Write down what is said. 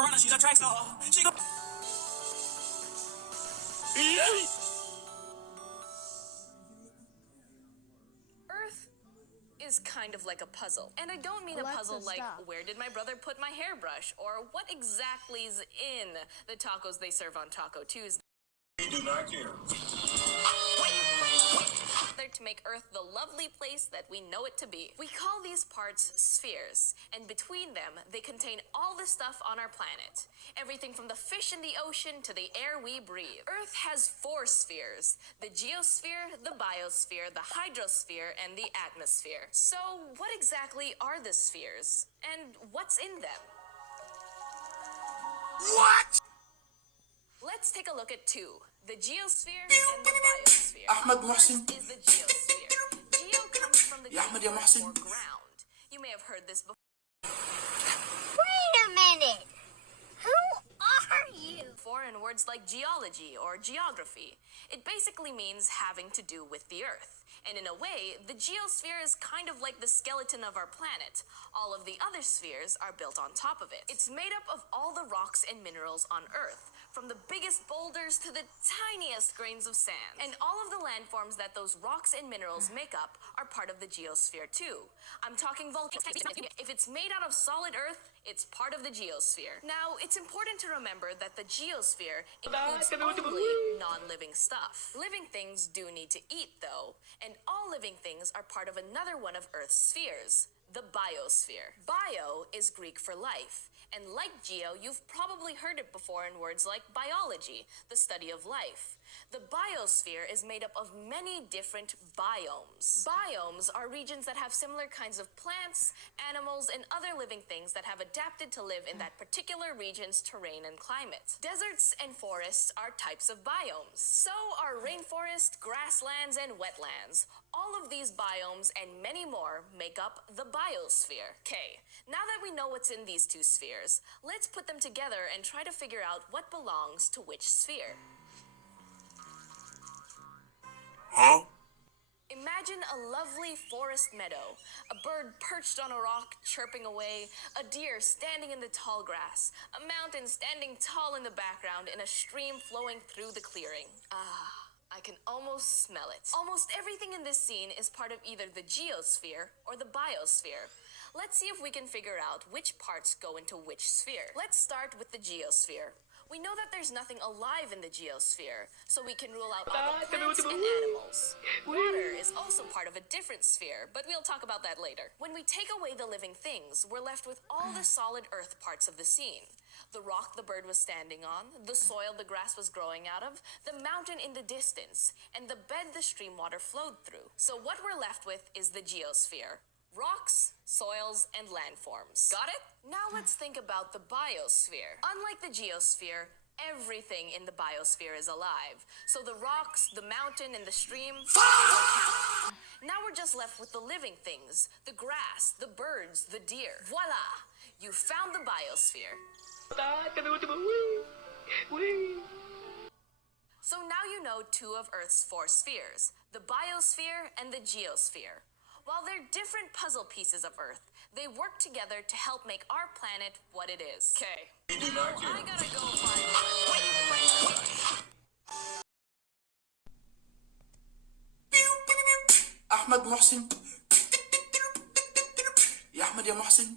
runner, she's a track star. She go. Earth is kind of like a puzzle. And I don't mean a puzzle like, where did my brother put my hairbrush? Or what exactly's in the tacos they serve on Taco Tuesday. We do not care. To make Earth the lovely place that we know it to be. We call these parts spheres, and between them, they contain all the stuff on our planet. Everything from the fish in the ocean to the air we breathe. Earth has 4 spheres: the geosphere, the biosphere, the hydrosphere, and the atmosphere. So, what exactly are the spheres? And what's in them? What? Let's take a look at 2. The geosphere and the biosphere. Ahmed Mohsen. First is the geosphere. Geo comes from the Ahmed, ya Mohsen. or ground. You may have heard this before. Wait a minute. Who are you? In words like geology or geography. It basically means having to do with the Earth. And in a way, the geosphere is kind of like the skeleton of our planet. All of the other spheres are built on top of it. It's made up of all the rocks and minerals on Earth, from the biggest boulders to the tiniest grains of sand. And all of the landforms that those rocks and minerals make up are part of the geosphere too. I'm talking volcanoes. If it's made out of solid Earth, it's part of the geosphere. Now, it's important to remember that the geosphere includes only non-living stuff. Living things do need to eat, though, and all living things are part of another one of Earth's spheres, the biosphere. Bio is Greek for life, and like geo, you've probably heard it before in words like biology, the study of life. The biosphere is made up of many different biomes. Biomes are regions that have similar kinds of plants, animals, and other living things that have adapted to live in that particular region's terrain and climate. Deserts and forests are types of biomes. So are rainforest, grasslands, and wetlands. All of these biomes and many more make up the biosphere. Okay, now that we know what's in these 2 spheres, let's put them together and try to figure out what belongs to which sphere. Huh? Imagine a lovely forest meadow, a bird perched on a rock chirping away, a deer standing in the tall grass, a mountain standing tall in the background, and a stream flowing through the clearing. I can almost smell it. Almost everything in this scene is part of either the geosphere or the biosphere. Let's see if we can figure out which parts go into which sphere. Let's start with the geosphere. We know that there's nothing alive in the geosphere, so we can rule out all the plants and animals. Water is also part of a different sphere, but we'll talk about that later. When we take away the living things, we're left with all the solid earth parts of the scene. The rock the bird was standing on, the soil the grass was growing out of, the mountain in the distance, and the bed the stream water flowed through. So what we're left with is the geosphere. Rocks, soils, and landforms. Got it? Now let's think about the biosphere. Unlike the geosphere, everything in the biosphere is alive. So the rocks, the mountain, and the stream, they don't count. Now we're just left with the living things, the grass, the birds, the deer. Voila! You found the biosphere. So now you know 2 of Earth's 4 spheres, the biosphere and the geosphere. While they're different puzzle pieces of Earth, they work together to help make our planet what it is. Okay. I gotta go find Ahmed Mohsen. Ya Ahmed, ya Mohsen.